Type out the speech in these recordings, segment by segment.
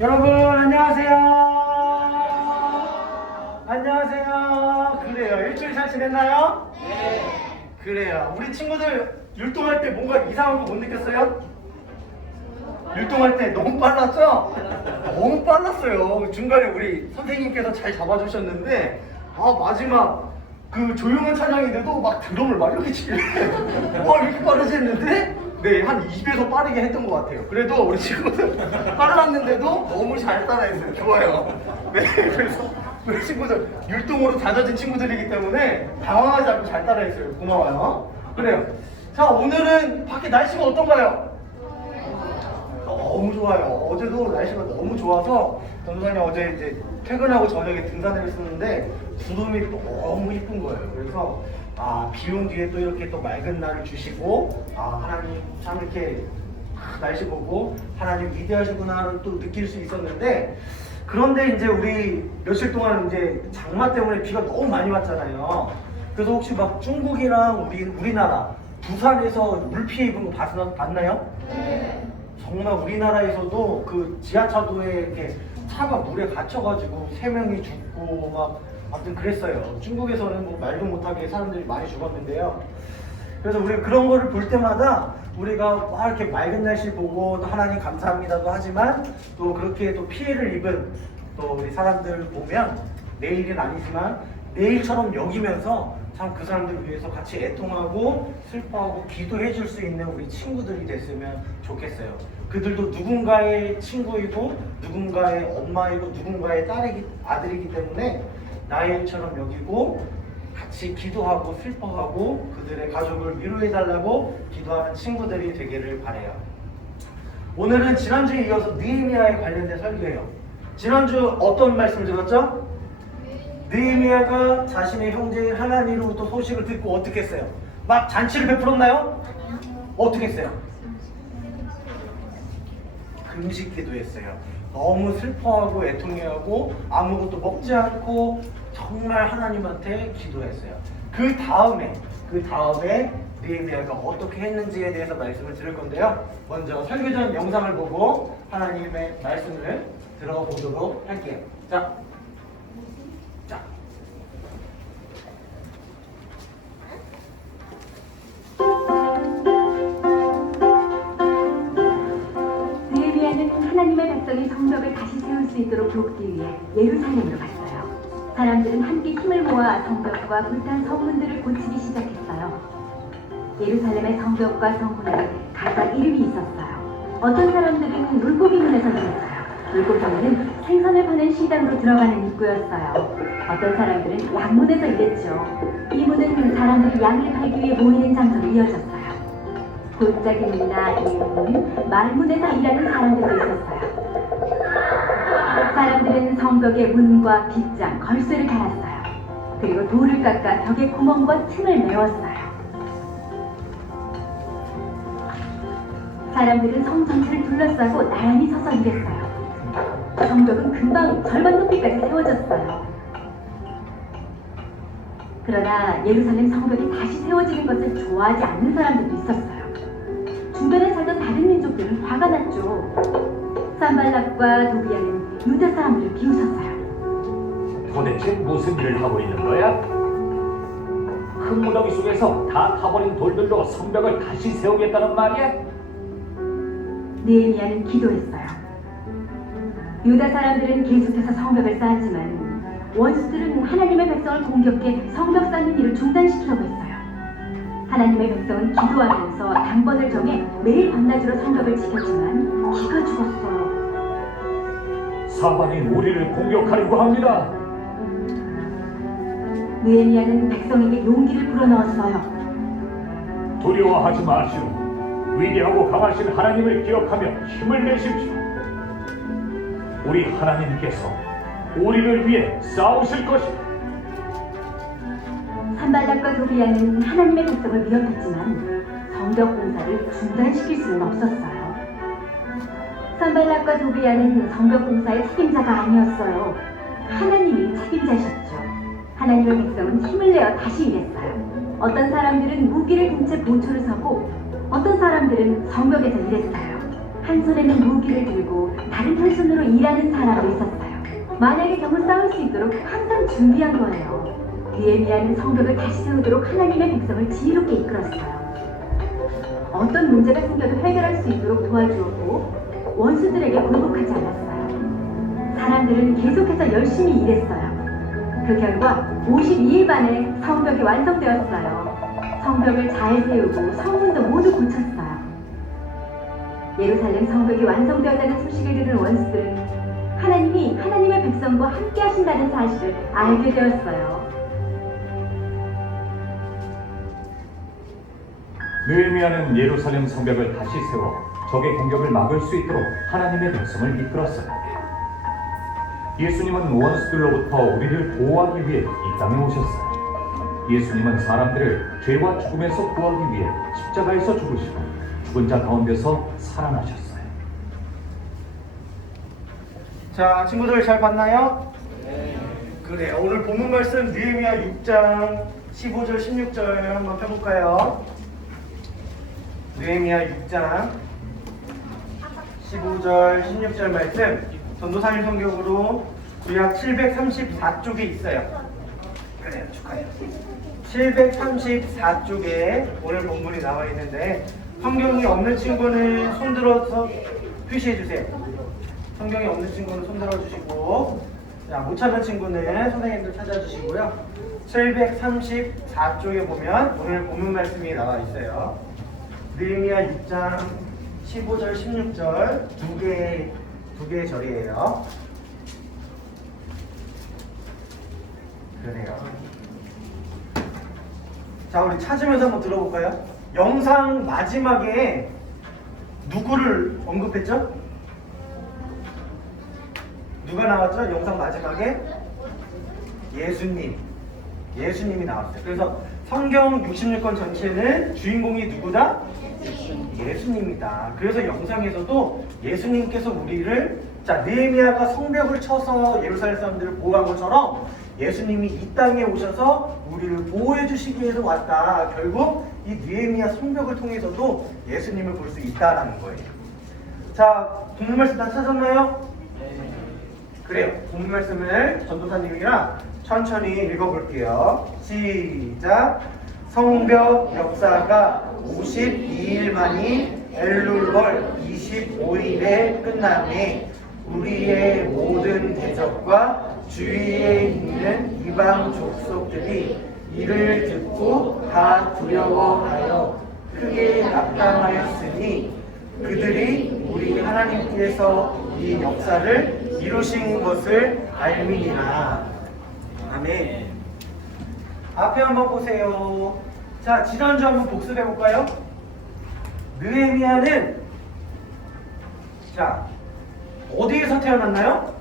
여러분 안녕하세요. 안녕하세요. 그래요. 일주일 잘 지냈나요? 네. 그래요. 우리 친구들 율동할 때 뭔가 이상한 거 못 느꼈어요? 율동할 때 너무 빨랐죠? 너무 빨랐어요. 중간에 우리 선생님께서 잘 잡아주셨는데 마지막 그 조용한 찬양인데도 막 드럼을 막 이렇게 치길래 이렇게 빠르지 했는데 네, 한 2배 빠르게 했던 것 같아요. 그래도 우리 친구들 빨랐는데도 너무 잘 따라했어요. 좋아요. 네, 그래서 우리 친구들 율동으로 다져진 친구들이기 때문에 당황하지 않고 잘 따라했어요. 고마워요. 그래요. 자, 오늘은 밖에 날씨가 어떤가요? 너무 좋아요. 어제도 날씨가 너무 좋아서 전도사님 어제 이제 퇴근하고 저녁에 등산을 했었는데 구름이 너무 이쁜 거예요. 그래서 비 온 뒤에 또 이렇게 또 맑은 날을 주시고 하나님 참 이렇게 날씨 보고 하나님 위대하시구나를 또 느낄 수 있었는데, 그런데 이제 우리 며칠 동안 이제 장마 때문에 비가 너무 많이 왔잖아요. 그래서 혹시 막 중국이랑 우리나라 부산에서 물 피해 입은 거 봤나요? 네. 정말 우리나라에서도 그 지하차도에 이렇게 차가 물에 갇혀가지고 3명이 죽고 막 아무튼 그랬어요. 중국에서는 뭐 말도 못하게 사람들이 많이 죽었는데요. 그래서 우리가 그런 거를 볼 때마다 우리가 막 이렇게 맑은 날씨 보고 또 하나님 감사합니다도 하지만 또 그렇게 또 피해를 입은 또 우리 사람들 보면 내일은 아니지만 내일처럼 여기면서 참 그 사람들을 위해서 같이 애통하고 슬퍼하고 기도해 줄 수 있는 우리 친구들이 됐으면 좋겠어요. 그들도 누군가의 친구이고 누군가의 엄마이고 누군가의 아들이기 때문에 나의 일처럼 여기고 같이 기도하고 슬퍼하고 그들의 가족을 위로해달라고 기도하는 친구들이 되기를 바라요. 오늘은 지난주에 이어서 느헤미야에 관련된 설교예요. 지난주 어떤 말씀을 들었죠? 느헤미야가 자신의 형제인 하나니로부터 소식을 듣고 어떻게 했어요? 막 잔치를 베풀었나요? 어떻게 했어요? 금식 기도했어요. 너무 슬퍼하고 애통해하고 아무것도 먹지 않고 정말 하나님한테 기도했어요. 그 다음에 느헤미야가 어떻게 했는지에 대해서 말씀을 드릴 건데요. 먼저 설교 전 영상을 보고 하나님의 말씀을 들어보도록 할게요. 자. 느헤미야는 하나님의 백성이 성벽을 다시 세울 수 있도록 돕기 위해 예루살렘으로 갔어요. 사람들은 함께 힘을 모아 성벽과 불탄 성문들을 고치기 시작했어요. 예루살렘의 성벽과 성문에 각각 이름이 있었어요. 어떤 사람들은 물고기 문에서 일했어요. 물고기 문은 생선을 파는 시장으로 들어가는 입구였어요. 어떤 사람들은 양문에서 일했죠. 이 문은 사람들이 양을 팔기 위해 모이는 장소로 이어졌어요. 골짜기문이나 이문, 말문에서 일하는 사람들도 있었어요. 사람들은 성벽에 문과 빗장, 걸쇠를 달았어요. 그리고 돌을 깎아 벽에 구멍과 틈을 메웠어요. 사람들은 성 전체를 둘러싸고 나란히 서서 일했어요. 성벽은 금방 절반 높이까지 세워졌어요. 그러나 예루살렘 성벽이 다시 세워지는 것을 좋아하지 않는 사람들도 있었어요. 주변에 살던 다른 민족들은 화가 났죠. 산발락과 도비야는 유다 사람들을 비웃었어요. 도대체 무슨 일을 하고 있는 거야? 큰 무더기 속에서 다 타버린 돌들로 성벽을 다시 세우겠다는 말이야? 느헤미야는 기도했어요. 유다 사람들은 계속해서 성벽을 쌓았지만 원수들은 하나님의 백성을 공격해 성벽 쌓는 일을 중단시키려고 했어요. 하나님의 백성은 기도하면서 당번을 정해 매일 밤낮으로 성벽을 지켰지만 기가 죽었어요. 사방이 우리를 공격하려고 합니다. 느헤미야는 백성에게 용기를 불어넣었어요. 두려워하지 마시오. 위대하고 강하신 하나님을 기억하며 힘을 내십시오. 우리 하나님께서 우리를 위해 싸우실 것이다. 산발락과 도비야는 하나님의 백성을 위협했지만 성벽 공사를 중단시킬 수는 없었어요. 산발락과 도비야는 성벽 공사의 책임자가 아니었어요. 하나님이 책임자셨죠. 하나님의 백성은 힘을 내어 다시 일했어요. 어떤 사람들은 무기를 든 채 보초를 서고 어떤 사람들은 성벽에서 일했어요. 한 손에는 무기를 들고 다른 깃털 손으로 일하는 사람도 있었어요. 만약에 경우 싸울 수 있도록 항상 준비한 거예요. 느헤미야는 성벽을 다시 세우도록 하나님의 백성을 지혜롭게 이끌었어요. 어떤 문제가 생겨도 해결할 수 있도록 도와주었고 원수들에게 굴복하지 않았어요. 사람들은 계속해서 열심히 일했어요. 그 결과 52일 만에 성벽이 완성되었어요. 성벽을 잘 세우고 성문도 모두 고쳤어요. 예루살렘 성벽이 완성되었다는 소식을 들은 원수들은 하나님이 하나님의 백성과 함께 하신다는 사실을 알게 되었어요. 느헤미야는 예루살렘 성벽을 다시 세워 적의 공격을 막을 수 있도록 하나님의 백성을 이끌었어요. 예수님은 원수들로부터 우리를 보호하기 위해 이 땅에 오셨어요. 예수님은 사람들을 죄와 죽음에서 구하기 위해 십자가에서 죽으시고 죽은 자 가운데서 살아나셨어요. 자, 친구들 잘 봤나요? 네. 그래요. 오늘 본문 말씀 느헤미야 6장 15절 16절 한번 펴볼까요? 느헤미야 6장 15절 16절 말씀 전도사님 성경으로 구약 734쪽에 있어요. 그래요. 축하해요. 734쪽에 오늘 본문이 나와 있는데 성경이 없는 친구는 손들어서 표시해 주세요. 성경이 없는 친구는 손들어 주시고, 자, 못 찾는 친구는 선생님들 찾아주시고요. 734쪽에 보면 오늘 본문 말씀이 나와 있어요. 느헤미야 6장 15절 16절 두 개의 절이에요. 그러네요. 자, 우리 찾으면서 한번 들어볼까요? 영상 마지막에 누구를 언급했죠? 누가 나왔죠? 영상 마지막에 예수님이 나왔어요. 그래서 성경 66권 전체는 주인공이 누구다? 예수님이다. 그래서 영상에서도 예수님께서 우리를, 자, 느헤미야가 성벽을 쳐서 예루살렘 사람들을 보호한 것처럼 예수님이 이 땅에 오셔서 우리를 보호해 주시기 위해서 왔다. 결국 이 느헤미야 성벽을 통해서도 예수님을 볼 수 있다라는 거예요. 자, 본문 말씀 다 찾았나요? 그래요. 본문 말씀을 전도사님이랑 천천히 읽어볼게요. 시작. 성벽 역사가 52일 만인 엘룰월 25일에 끝나매 우리의 모든 대적과 주위에 있는 이방 족속들이 이를 듣고 다 두려워하여 크게 낙담하였으니 그들이 우리 하나님께서 이 역사를 이루신 것을 알미니라. 아멘. 앞에 한번 보세요. 자, 지난주 한번 복습해 볼까요? 느헤미야는, 자, 어디에서 태어났나요?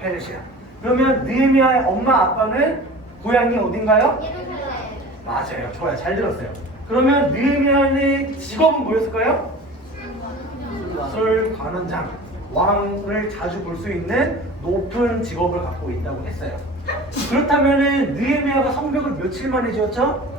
페르시아. 그러면 느헤미야의 엄마 아빠는 고향이 어딘가요? 맞아요. 좋아요. 잘 들었어요. 그러면 느헤미야의 직업은 뭐였을까요? 관원장. 왕을 자주 볼 수 있는 높은 직업을 갖고 있다고 했어요. 그렇다면은 느헤미야가 성벽을 며칠 만에 지었죠?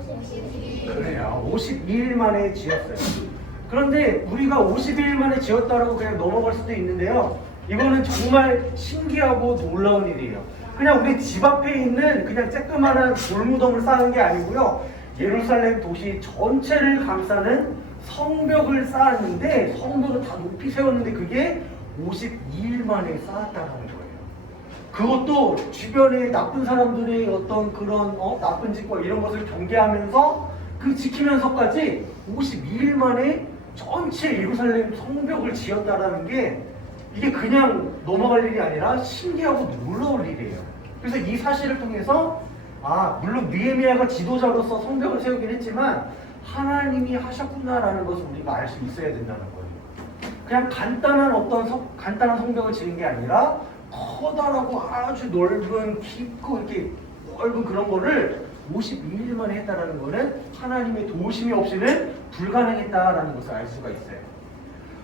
그래요. 52일 만에 지었어요. 그런데 우리가 52일 만에 지었다라고 그냥 넘어갈 수도 있는데요. 이거는 정말 신기하고 놀라운 일이에요. 그냥 우리 집 앞에 있는 그냥 쬐끄만한 돌무덤을 쌓은 게 아니고요. 예루살렘 도시 전체를 감싸는 성벽을 쌓았는데, 성벽을 다 높이 세웠는데 그게 52일 만에 쌓았다는 거예요. 그것도 주변에 나쁜 사람들의 어떤 그런 나쁜 짓과 이런 것을 경계하면서 그 지키면서까지 52일 만에 전체 예루살렘 성벽을 지었다라는 게, 이게 그냥 넘어갈 일이 아니라 신기하고 놀라울 일이에요. 그래서 이 사실을 통해서 물론 느헤미야가 지도자로서 성벽을 세우긴 했지만 하나님이 하셨구나라는 것을 우리가 알 수 있어야 된다는 거예요. 그냥 간단한 성벽을 지은 게 아니라 커다랗고 아주 넓은, 깊고 이렇게 넓은 그런 거를 52일 만에 했다라는 거는 하나님의 도우심이 없이는 불가능했다라는 것을 알 수가 있어요.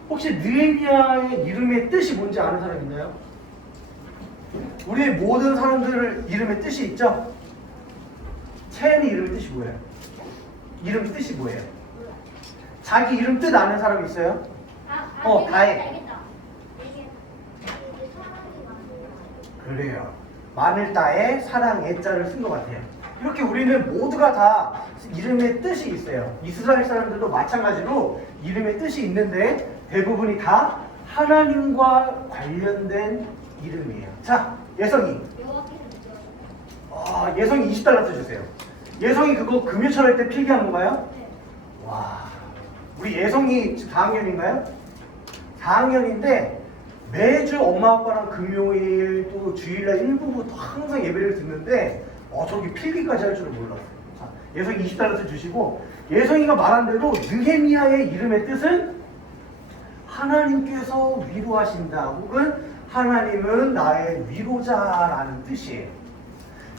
혹시 느헤미야의 이름의 뜻이 뭔지 아는 사람 있나요? 우리 모든 사람들 이름의 뜻이 있죠? 채연이 이름의 뜻이 뭐예요? 이름 뜻이 뭐예요? 자기 이름 뜻 아는 사람 있어요? 다해. 알겠다. 이게 사람이 많은 그래요. 마늘 따에 사랑 애자를 쓴 것 같아요. 이렇게 우리는 모두가 다 이름의 뜻이 있어요. 이스라엘 사람들도 마찬가지로 이름의 뜻이 있는데 대부분이 다 하나님과 관련된 이름이에요. 자, 예성이. 여호와께서 예성이 20달러 주세요. 예성이 그거 금요철 할 때 필기한 건가요? 네. 와, 우리 예성이 지금 4학년인가요? 4학년인데 매주 엄마 아빠랑 금요일 또 주일날 일부부터 항상 예배를 듣는데 저렇게 필기까지 할 줄은 몰랐어요. 자, 예성이 20달러 주시고 예성이가 말한 대로 느헤미야의 이름의 뜻은 하나님께서 위로하신다 혹은 하나님은 나의 위로자라는 뜻이에요.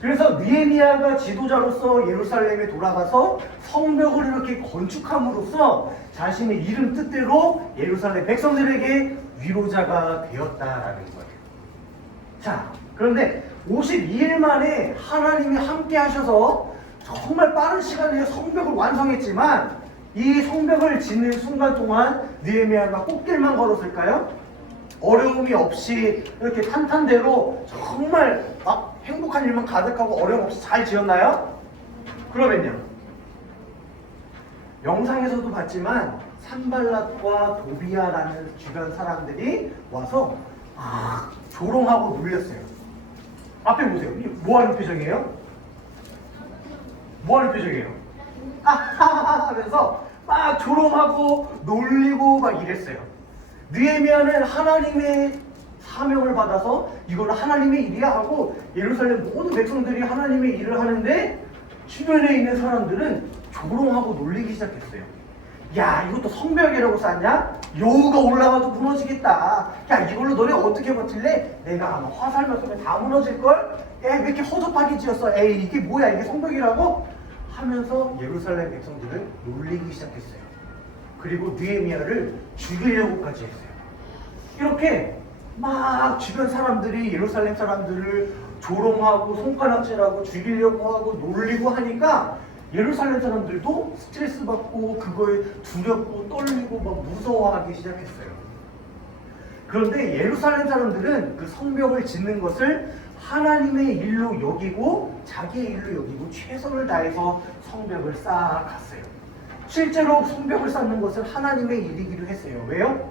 그래서 느헤미야가 지도자로서 예루살렘에 돌아가서 성벽을 이렇게 건축함으로써 자신의 이름 뜻대로 예루살렘 백성들에게 위로자가 되었다라는 거예요. 자, 그런데 52일 만에 하나님이 함께 하셔서 정말 빠른 시간 내에 성벽을 완성했지만 이 성벽을 짓는 순간 동안 느헤미야가 꽃길만 걸었을까요? 어려움이 없이 이렇게 탄탄대로 정말 막 행복한 일만 가득하고 어려움 없이 잘 지었나요? 그러면요, 영상에서도 봤지만 산발랏과 도비아라는 주변 사람들이 와서 조롱하고 놀렸어요. 앞에 보세요. 뭐 하는 표정이에요? 뭐 하는 표정이에요? 하면서 막 조롱하고 놀리고 막 이랬어요. 느헤미야는 하나님의 사명을 받아서 이거는 하나님의 일이야 하고 예루살렘 모든 백성들이 하나님의 일을 하는데 주변에 있는 사람들은 조롱하고 놀리기 시작했어요. 야, 이것도 성벽이라고 쌌냐? 여우가 올라가도 무너지겠다. 야, 이걸로 너네 어떻게 버틸래? 내가 아마 화살만 쏘면 다 무너질걸? 왜 이렇게 허접하게 지었어? 에이, 이게 뭐야? 이게 성벽이라고? 하면서 예루살렘 백성들을 놀리기 시작했어요. 그리고 느헤미야를 죽이려고까지 했어요. 이렇게 막 주변 사람들이 예루살렘 사람들을 조롱하고 손가락질하고 죽이려고 하고 놀리고 하니까 예루살렘 사람들도 스트레스 받고 그거에 두렵고 떨리고 막 무서워하기 시작했어요. 그런데 예루살렘 사람들은 그 성벽을 짓는 것을 하나님의 일로 여기고 자기의 일로 여기고 최선을 다해서 성벽을 쌓아갔어요. 실제로 성벽을 쌓는 것은 하나님의 일이기도 했어요. 왜요?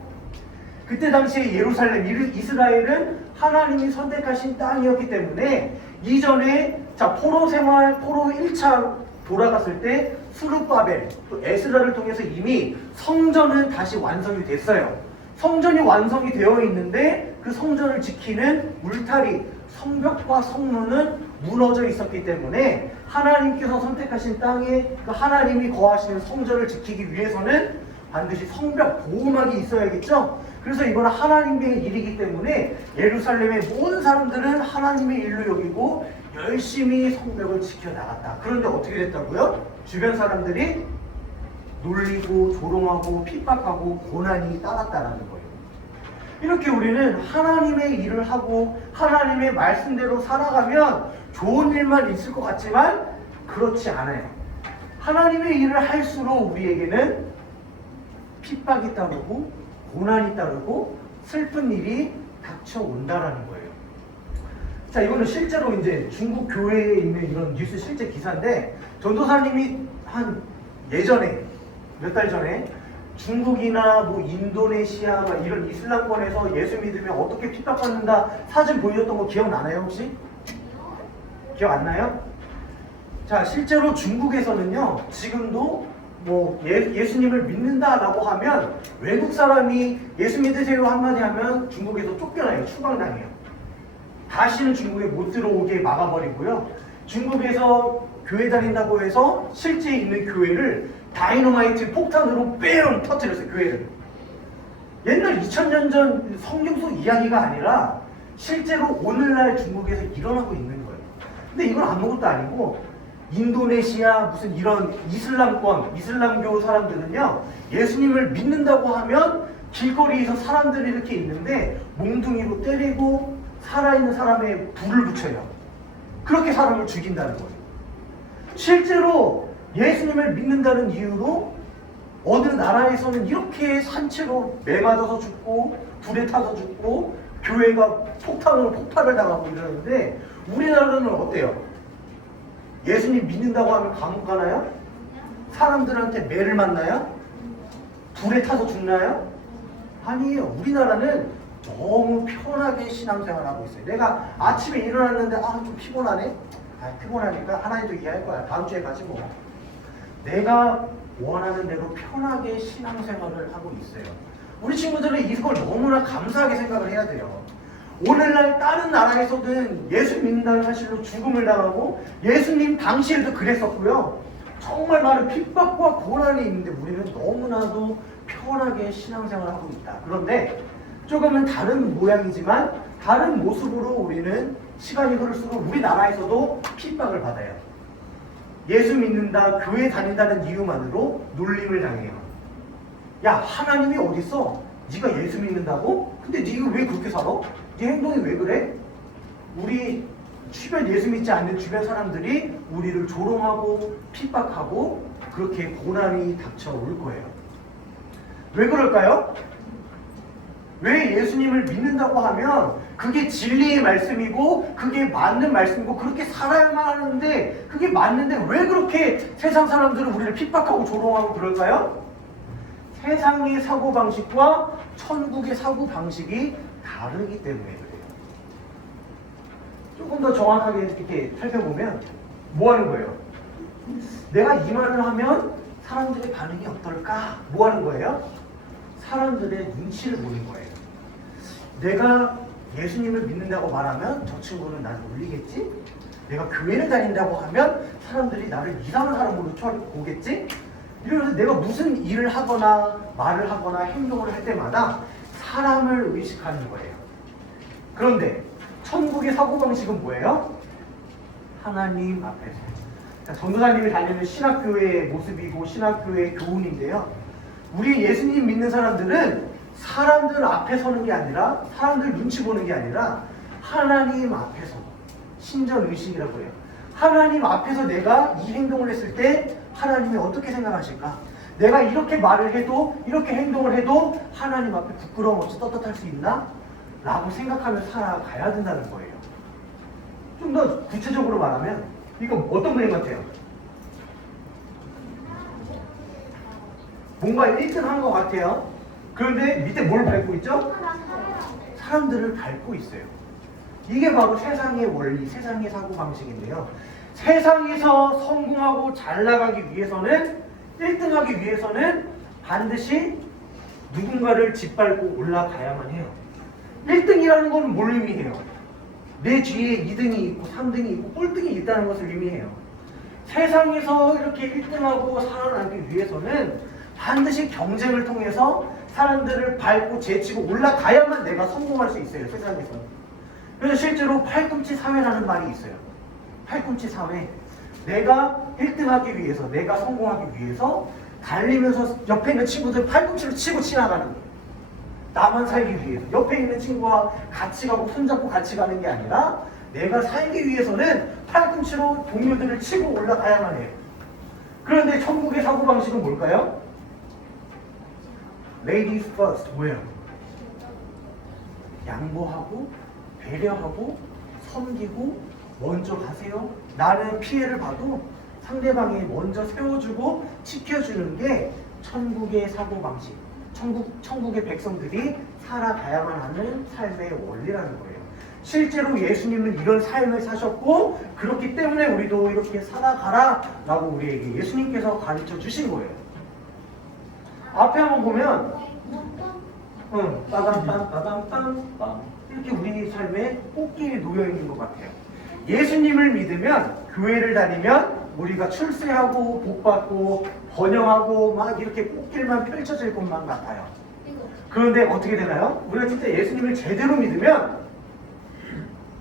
그때 당시에 예루살렘, 이스라엘은 하나님이 선택하신 땅이었기 때문에 이전에 포로 생활, 포로 1차 돌아갔을 때 수르바벨, 또 에스라를 통해서 이미 성전은 다시 완성이 됐어요. 성전이 완성이 되어 있는데 그 성전을 지키는 울타리, 성벽과 성문은 무너져 있었기 때문에 하나님께서 선택하신 땅에 그 하나님이 거하시는 성전을 지키기 위해서는 반드시 성벽 보호막이 있어야겠죠. 그래서 이거는 하나님의 일이기 때문에 예루살렘의 모든 사람들은 하나님의 일로 여기고 열심히 성벽을 지켜나갔다. 그런데 어떻게 됐다고요? 주변 사람들이 놀리고 조롱하고 핍박하고 고난이 따랐다라는 거예요. 이렇게 우리는 하나님의 일을 하고 하나님의 말씀대로 살아가면 좋은 일만 있을 것 같지만 그렇지 않아요. 하나님의 일을 할수록 우리에게는 핍박이 따르고 고난이 따르고 슬픈 일이 닥쳐온다라는 거예요. 자, 이거는 실제로 이제 중국 교회에 있는 이런 뉴스 실제 기사인데 전도사님이 한 예전에 몇 달 전에 중국이나 뭐 인도네시아 막 이런 이슬람권에서 예수 믿으면 어떻게 핍박받는다 사진 보여줬던 거 기억나나요 혹시? 기억 안 나요? 자, 실제로 중국에서는요 지금도 뭐 예수님을 믿는다라고 하면 외국 사람이 예수 믿으세요 한마디 하면 중국에서 쫓겨나요. 추방당해요. 다시는 중국에 못 들어오게 막아버리고요. 중국에서 교회 다닌다고 해서 실제 있는 교회를 다이너마이트 폭탄으로 뺑 터뜨렸어요. 교회를. 옛날 2000년 전 성경 속 이야기가 아니라 실제로 오늘날 중국에서 일어나고 있는 거예요. 근데 이건 아무것도 아니고 인도네시아 무슨 이런 이슬람권, 이슬람교 사람들은요 예수님을 믿는다고 하면 길거리에서 사람들이 이렇게 있는데 몽둥이로 때리고 살아있는 사람에 불을 붙여요. 그렇게 사람을 죽인다는 거예요. 실제로 예수님을 믿는다는 이유로 어느 나라에서는 이렇게 산채로 매 맞아서 죽고 불에 타서 죽고 교회가 폭발을 당하고 이러는데 우리나라는 어때요? 예수님 믿는다고 하면 감옥 가나요? 사람들한테 매를 맞나요? 불에 타서 죽나요? 아니에요. 우리나라는 너무 편하게 신앙생활하고 있어요. 내가 아침에 일어났는데 좀 피곤하네? 피곤하니까 하나님도 이해할 거야. 다음 주에 가지 뭐. 내가 원하는 대로 편하게 신앙생활을 하고 있어요. 우리 친구들은 이걸 너무나 감사하게 생각을 해야 돼요. 오늘날 다른 나라에서는 예수 믿는다는 사실로 죽음을 당하고 예수님 당시에도 그랬었고요. 정말 많은 핍박과 고난이 있는데 우리는 너무나도 편하게 신앙생활을 하고 있다. 그런데 조금은 다른 모양이지만 다른 모습으로 우리는 시간이 흐를수록 우리나라에서도 핍박을 받아요. 예수 믿는다, 교회 다닌다는 이유만으로 놀림을 당해요. 야, 하나님이 어딨어? 네가 예수 믿는다고? 근데 네가 왜 그렇게 살아? 네 행동이 왜 그래? 우리 주변 예수 믿지 않는 주변 사람들이 우리를 조롱하고 핍박하고 그렇게 고난이 닥쳐올 거예요. 왜 그럴까요? 왜 예수님을 믿는다고 하면 그게 진리의 말씀이고 그게 맞는 말씀이고 그렇게 살아야만 하는데 그게 맞는데 왜 그렇게 세상 사람들은 우리를 핍박하고 조롱하고 그럴까요? 세상의 사고방식과 천국의 사고방식이 다르기 때문에 그래요. 조금 더 정확하게 이렇게 살펴보면 뭐 하는 거예요? 내가 이 말을 하면 사람들의 반응이 어떨까? 뭐 하는 거예요? 사람들의 눈치를 보는 거예요. 내가 예수님을 믿는다고 말하면 저 친구는 나를 놀리겠지? 내가 교회를 다닌다고 하면 사람들이 나를 이상한 사람으로 보겠지? 이러면서 내가 무슨 일을 하거나 말을 하거나 행동을 할 때마다 사람을 의식하는 거예요. 그런데 천국의 사고방식은 뭐예요? 하나님 앞에서. 전도사님이 다니는 신학교의 모습이고 신학교의 교훈인데요. 우리 예수님 믿는 사람들은 사람들 앞에 서는 게 아니라 사람들 눈치 보는 게 아니라 하나님 앞에서 신전의식이라고 해요. 하나님 앞에서 내가 이 행동을 했을 때 하나님이 어떻게 생각하실까? 내가 이렇게 말을 해도 이렇게 행동을 해도 하나님 앞에 부끄러움 없이 떳떳할 수 있나? 라고 생각하며 살아가야 된다는 거예요. 좀 더 구체적으로 말하면 이거 어떤 그림 같아요? 뭔가 1등 한 것 같아요. 그런데 밑에 뭘 밟고 있죠? 사람들을 밟고 있어요. 이게 바로 세상의 원리, 세상의 사고방식인데요. 세상에서 성공하고 잘 나가기 위해서는 1등하기 위해서는 반드시 누군가를 짓밟고 올라가야만 해요. 1등이라는 건 뭘 의미해요? 내 뒤에 2등이 있고 3등이 있고 꼴등이 있다는 것을 의미해요. 세상에서 이렇게 1등하고 살아나기 위해서는 반드시 경쟁을 통해서 사람들을 밟고 제치고 올라가야만 내가 성공할 수 있어요. 세상에서. 그래서 실제로 팔꿈치 사회라는 말이 있어요. 팔꿈치 사회. 내가 1등하기 위해서, 내가 성공하기 위해서 달리면서 옆에 있는 친구들 팔꿈치를 치고 지나가는 거예요. 나만 살기 위해서. 옆에 있는 친구와 같이 가고 손잡고 같이 가는 게 아니라 내가 살기 위해서는 팔꿈치로 동료들을 치고 올라가야만 해요. 그런데 천국의 사고방식은 뭘까요? Ladies first. 뭐예요? 양보하고 배려하고 섬기고 먼저 가세요. 나는 피해를 봐도 상대방이 먼저 세워주고 지켜주는 게 천국의 사고방식, 천국의 백성들이 살아가야만 하는 삶의 원리라는 거예요. 실제로 예수님은 이런 삶을 사셨고 그렇기 때문에 우리도 이렇게 살아가라 라고 우리에게 예수님께서 가르쳐 주신 거예요. 앞에 한번 보면 빠밤빰 이렇게 우리 삶에 꽃길이 놓여있는 것 같아요. 예수님을 믿으면 교회를 다니면 우리가 출세하고 복받고 번영하고 막 이렇게 꽃길만 펼쳐질 것만 같아요. 그런데 어떻게 되나요? 우리가 진짜 예수님을 제대로 믿으면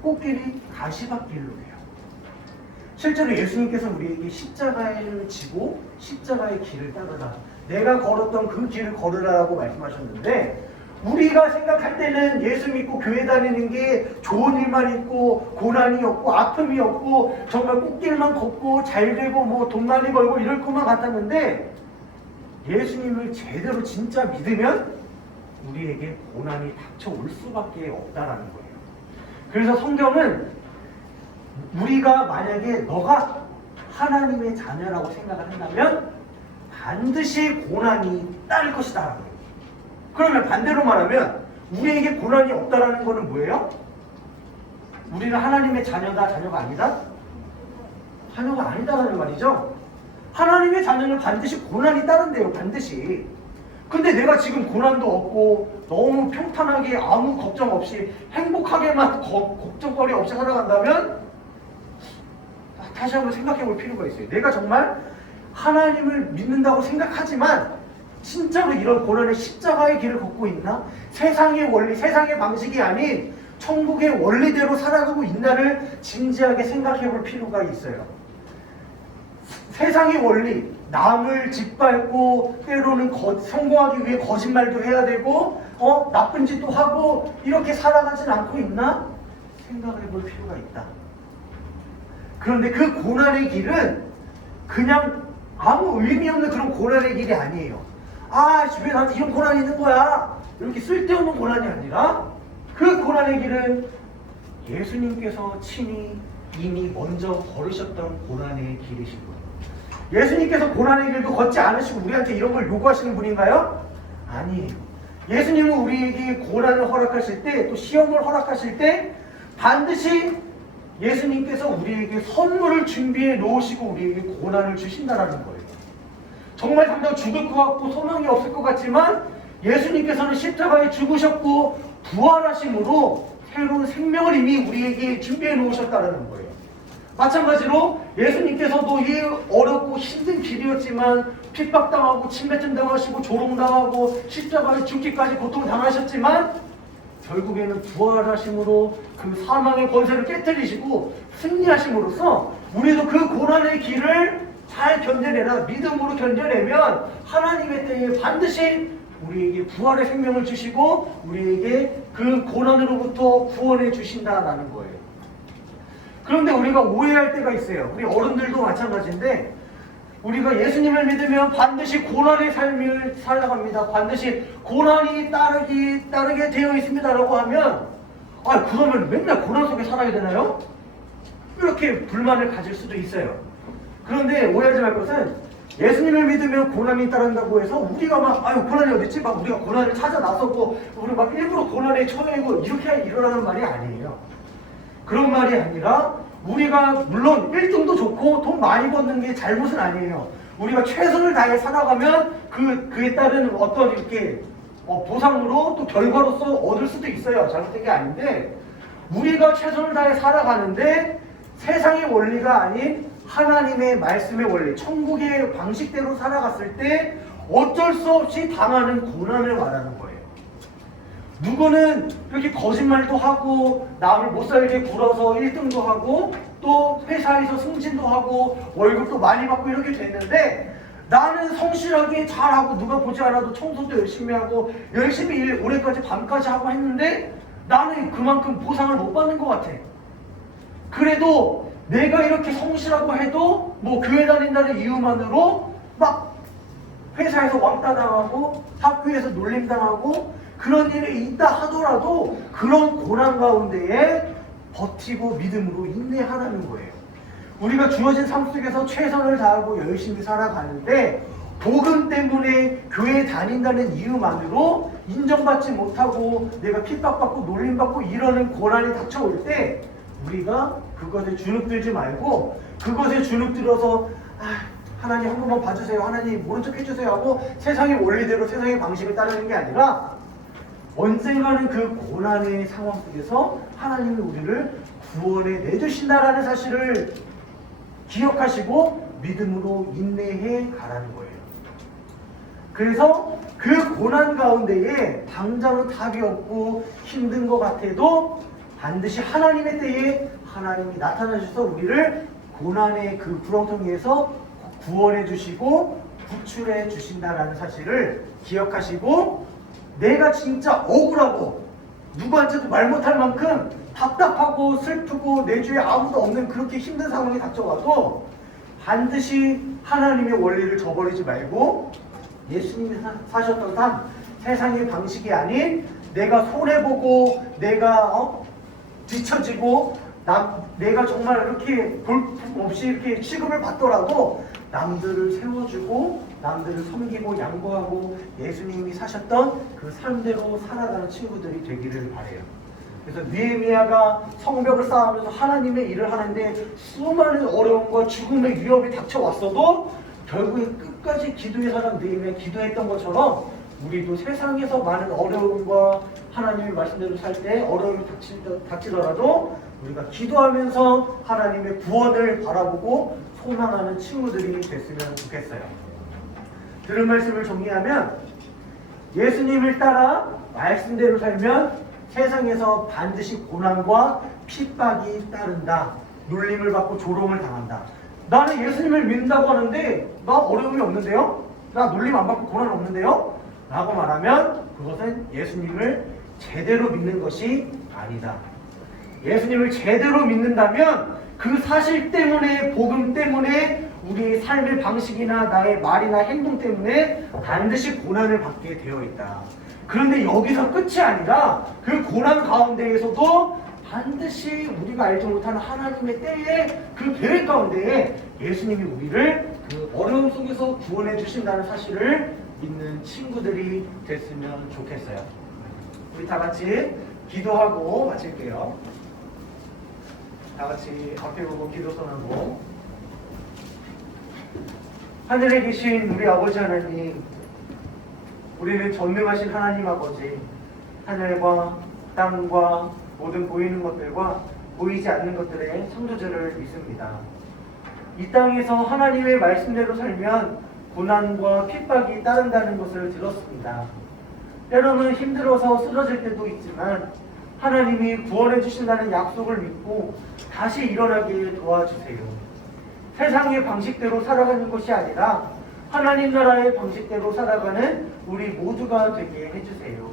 꽃길이 가시밭길로 돼요. 실제로 예수님께서 우리에게 십자가를 지고 십자가의 길을 따르라, 내가 걸었던 그 길을 걸으라고 말씀하셨는데, 우리가 생각할 때는 예수 믿고 교회 다니는 게 좋은 일만 있고 고난이 없고 아픔이 없고 정말 꽃길만 걷고 잘 되고 뭐 돈 많이 벌고 이럴 것만 같았는데, 예수님을 제대로 진짜 믿으면 우리에게 고난이 닥쳐올 수밖에 없다라는 거예요. 그래서 성경은 우리가 만약에 너가 하나님의 자녀라고 생각을 한다면 반드시 고난이 따를 것이다. 그러면 반대로 말하면 우리에게 고난이 없다라는 것은 뭐예요? 우리는 하나님의 자녀다, 자녀가 아니다? 자녀가 아니다라는 말이죠. 하나님의 자녀는 반드시 고난이 따른대요. 반드시. 근데 내가 지금 고난도 없고 너무 평탄하게 아무 걱정 없이 행복하게만 걱정거리 없이 살아간다면 다시 한번 생각해 볼 필요가 있어요. 내가 정말 하나님을 믿는다고 생각하지만 진짜로 이런 고난의 십자가의 길을 걷고 있나? 세상의 원리, 세상의 방식이 아닌 천국의 원리대로 살아가고 있나를 진지하게 생각해 볼 필요가 있어요. 세상의 원리, 남을 짓밟고 때로는 성공하기 위해 거짓말도 해야 되고 나쁜 짓도 하고 이렇게 살아가진 않고 있나? 생각해 볼 필요가 있다. 그런데 그 고난의 길은 그냥 아무 의미 없는 그런 고난의 길이 아니에요. 아, 왜 나한테 이런 고난이 있는 거야? 이렇게 쓸데없는 고난이 아니라 그 고난의 길은 예수님께서 친히 이미 먼저 걸으셨던 고난의 길이신 거예요. 예수님께서 고난의 길도 걷지 않으시고 우리한테 이런 걸 요구하시는 분인가요? 아니에요. 예수님은 우리에게 고난을 허락하실 때, 또 시험을 허락하실 때 반드시 예수님께서 우리에게 선물을 준비해 놓으시고 우리에게 고난을 주신다는 거예요. 정말 당장 죽을 것 같고 소망이 없을 것 같지만 예수님께서는 십자가에 죽으셨고 부활하심으로 새로운 생명을 이미 우리에게 준비해 놓으셨다는 거예요. 마찬가지로 예수님께서도 이 어렵고 힘든 길이었지만 핍박당하고 침뱉음 당하시고 조롱당하고 십자가에 죽기까지 고통당하셨지만 결국에는 부활하심으로 그 사망의 권세를 깨뜨리시고 승리하심으로써 우리도 그 고난의 길을 잘 견뎌내라, 믿음으로 견뎌내면 하나님의 때에 반드시 우리에게 부활의 생명을 주시고 우리에게 그 고난으로부터 구원해 주신다는 거예요. 그런데 우리가 오해할 때가 있어요. 우리 어른들도 마찬가지인데 우리가 예수님을 믿으면 반드시 고난의 삶을 살아갑니다. 반드시 고난이 따르게 되어 있습니다라고 하면 그러면 맨날 고난 속에 살아야 되나요? 이렇게 불만을 가질 수도 있어요. 그런데 오해하지 말 것은 예수님을 믿으면 고난이 따른다고 해서 우리가 막 고난이 어딨지? 막 우리가 고난을 찾아 나서고 우리 막 일부러 고난에 처해고 이렇게 일어나는 말이 아니에요. 그런 말이 아니라 우리가 물론 1등도 좋고 돈 많이 버는 게 잘못은 아니에요. 우리가 최선을 다해 살아가면 그에 따른 어떤 이렇게 보상으로 또 결과로서 얻을 수도 있어요. 잘못된 게 아닌데 우리가 최선을 다해 살아가는데 세상의 원리가 아닌 하나님의 말씀의 원리, 천국의 방식대로 살아갔을 때 어쩔 수 없이 당하는 고난을 말하는 거예요. 누구는 이렇게 거짓말도 하고 남을 못살게 굴어서 1등도 하고 또 회사에서 승진도 하고 월급도 많이 받고 이렇게 됐는데 나는 성실하게 잘하고 누가 보지 않아도 청소도 열심히 하고 열심히 일 올해까지 밤까지 하고 했는데 나는 그만큼 보상을 못 받는 것 같아. 그래도 내가 이렇게 성실하고 해도 뭐 교회 다닌다는 이유만으로 막 회사에서 왕따 당하고 학교에서 놀림 당하고 그런 일이 있다 하더라도 그런 고난 가운데에 버티고 믿음으로 인내하라는 거예요. 우리가 주어진 삶 속에서 최선을 다하고 열심히 살아가는데 복음 때문에 교회에 다닌다는 이유만으로 인정받지 못하고 내가 핍박받고 놀림받고 이러는 고난이 닥쳐올 때 우리가 그것에 주눅들지 말고 그것에 주눅들어서 하나님 한 번만 봐주세요, 하나님 모른 척 해주세요 하고 세상의 원리대로 세상의 방식을 따르는 게 아니라 언젠가는 그 고난의 상황 속에서 하나님이 우리를 구원해 내주신다라는 사실을 기억하시고 믿음으로 인내해 가라는 거예요. 그래서 그 고난 가운데에 당장은 답이 없고 힘든 것 같아도 반드시 하나님의 때에 하나님이 나타나셔서 우리를 고난의 그 구렁텅이에서 구원해 주시고 구출해 주신다라는 사실을 기억하시고 내가 진짜 억울하고 누구한테도 말 못할 만큼 답답하고 슬프고 내 주위에 아무도 없는 그렇게 힘든 상황이 닥쳐와도 반드시 하나님의 원리를 저버리지 말고 예수님이 사셨던 삶, 세상의 방식이 아닌 내가 손해보고 내가 뒤처지고 내가 정말 이렇게 볼품없이 이렇게 취급을 받더라도 남들을 세워주고 남들을 섬기고 양보하고 예수님이 사셨던 그 삶대로 살아가는 친구들이 되기를 바래요. 그래서 느헤미야가 성벽을 쌓으면서 하나님의 일을 하는데 수많은 어려움과 죽음의 위협이 닥쳐왔어도 결국에 끝까지 기도의 사람 느헤미야 기도했던 것처럼 우리도 세상에서 많은 어려움과 하나님의 말씀대로 살 때 어려움이 닥치더라도 우리가 기도하면서 하나님의 구원을 바라보고 소망하는 친구들이 됐으면 좋겠어요. 들은 말씀을 정리하면 예수님을 따라 말씀대로 살면 세상에서 반드시 고난과 핍박이 따른다. 놀림을 받고 조롱을 당한다. 나는 예수님을 믿는다고 하는데 나 어려움이 없는데요? 나 놀림 안 받고 고난 없는데요? 라고 말하면 그것은 예수님을 제대로 믿는 것이 아니다. 예수님을 제대로 믿는다면 그 사실 때문에, 복음 때문에, 우리의 삶의 방식이나 나의 말이나 행동 때문에 반드시 고난을 받게 되어 있다. 그런데 여기서 끝이 아니라 그 고난 가운데에서도 반드시 우리가 알지 못하는 하나님의 때에 그 계획 가운데에 예수님이 우리를 그 어려움 속에서 구원해 주신다는 사실을 믿는 친구들이 됐으면 좋겠어요. 우리 다 같이 기도하고 마칠게요. 다 같이 앞에 보고 기도 선하고. 하늘에 계신 우리 아버지 하나님, 우리는 전능하신 하나님 아버지, 하늘과 땅과 모든 보이는 것들과 보이지 않는 것들의 창조주를 믿습니다. 이 땅에서 하나님의 말씀대로 살면 고난과 핍박이 따른다는 것을 들었습니다. 때로는 힘들어서 쓰러질 때도 있지만 하나님이 구원해 주신다는 약속을 믿고 다시 일어나게 도와주세요. 세상의 방식대로 살아가는 것이 아니라 하나님 나라의 방식대로 살아가는 우리 모두가 되게 해주세요.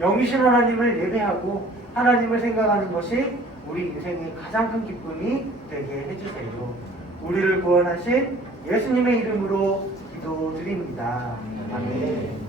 영이신 하나님을 예배하고 하나님을 생각하는 것이 우리 인생의 가장 큰 기쁨이 되게 해주세요. 우리를 구원하신 예수님의 이름으로 기도드립니다. 아멘.